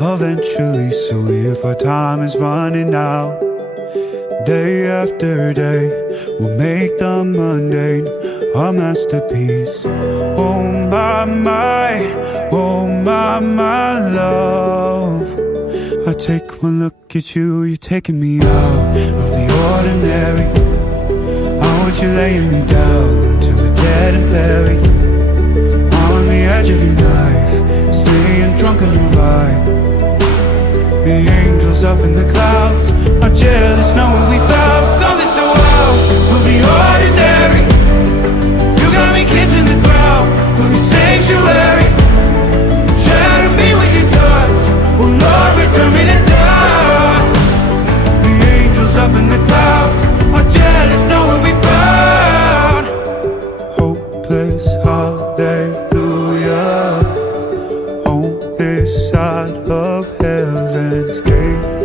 eventually. So if our time is running out, day after day, we'll make the mundane a masterpiece. Oh my, oh my love. I take one look at you, you're taking me out of the ordinary. I want you laying me down till we're dead and buried, on the edge of your knife, staying drunk on your vibe. The angels up in the clouds are jealous knowing we found something so out of the ordinary. You got me kissing the ground of your sanctuary. Shatter me with your touch, oh Lord, return me to dust. The angels up in the clouds are jealous knowing we found hopeless hallelujah on this side of heaven's gate.